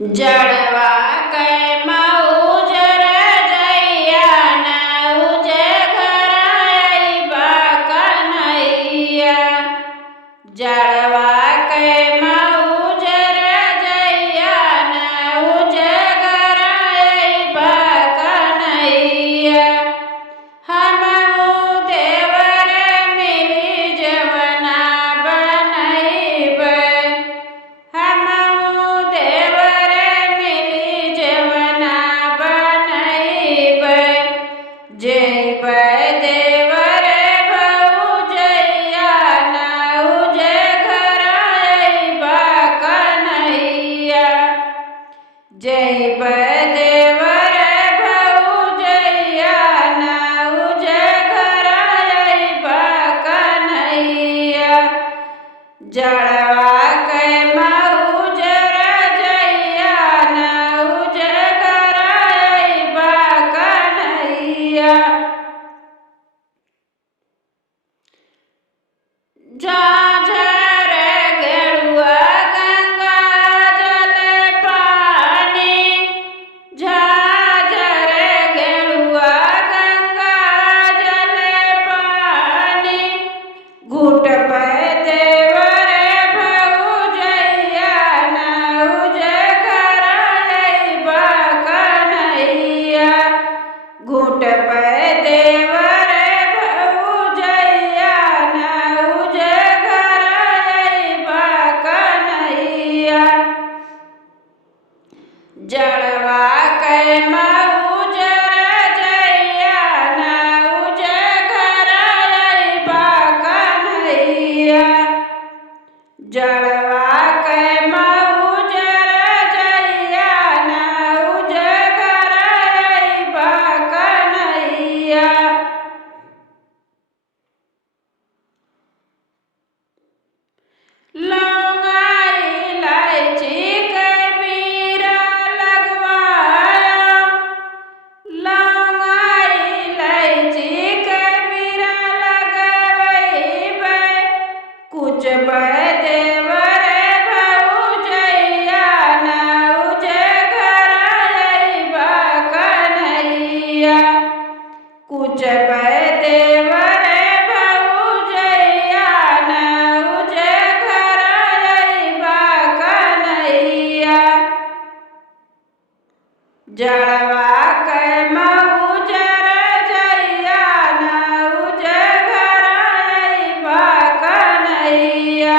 जड़वा कै मऊजर जइया नऊज घर अइबा कन्हैया। जड़वा कै मऊजर जइया नऊज घर अइबा कन्हैया। हमहू देवर मिली जवना बनइबै। हमहू देवर मिली जवना बनइबै। जइबै देवर भौजइया नऊज घर अइबा कन्हैया। जइबै देवर भौजइया नऊज घर अइबा कन्हैया। जड़वा कै मऊजर जइया नऊज घर अइबा कन्हैया। झाझर गेरुआ गंगा जल पानी। झाझर गेरुआ गंगा जल पानी। घुटबै देवर भौजइया नऊज घर अइबा कन्हैया। घुटबै देवर भौजइया नऊज घर अइबा कन्हैया। जड़वा कै मऊजर जइया नऊज घर अइबा कन्हैया। जड़वा कै मऊजर जइया नऊज घर अइबा कन्हैया। लौंगा इलायची कै बीरा लगवाया। लौंगा इलायची कै बीरा लगवइबै। कुचबै देवर भौजइया नऊज घर अइबा कन्हैया। कुचबै देवर भौजइया नऊज घर अइबा कन्हैया। जड़वा कै मऊजर जइया नऊज घर अइबा कन्हैया।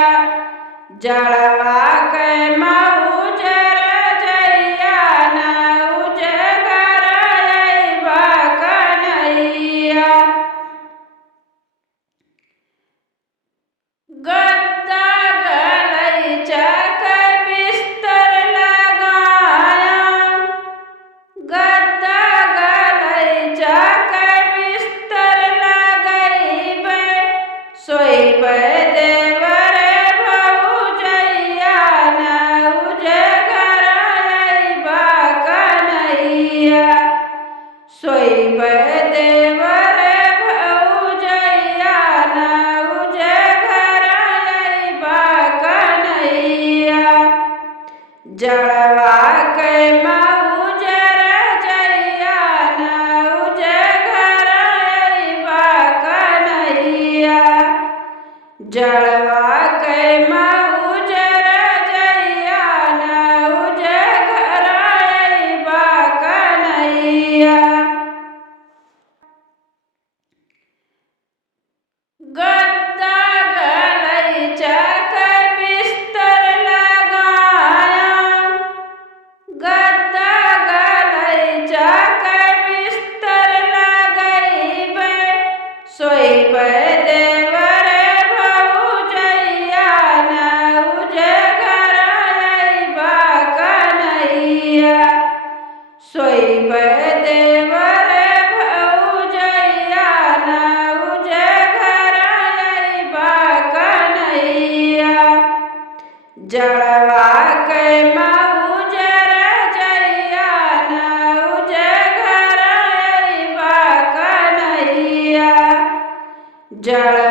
जड़वा कै मऊजर जइया नऊज घर अइबा कन्हैया। गद्दा गलैचा कै बिस्तर लगाया। गद्दा गलैचा कै बिस्तर लगइबै। सोइबै देवर भौजइया नऊज घर अइबा कन्हैया। सोइबै देवर भौजइया नऊज घर अइबा कन्हैया। जड़वा कै मऊजर जइया नऊज घर अइबा कन्हैया। जड़वा कै मऊजर जइया नऊज घर अइबा कन्हैया। गद्दा गलैचा कै बिस्तर लगाया। गद्दा गलैचा कै बिस्तर लगइबै। सोइबै देवर भौजइया नऊज घर अइबा कन्हैया। सोइबै देवर भौजइया नऊज घर अइबा कन्हैया। जड़वा कै मऊजर जइया नऊज घर अइबा कन्हैया। जड़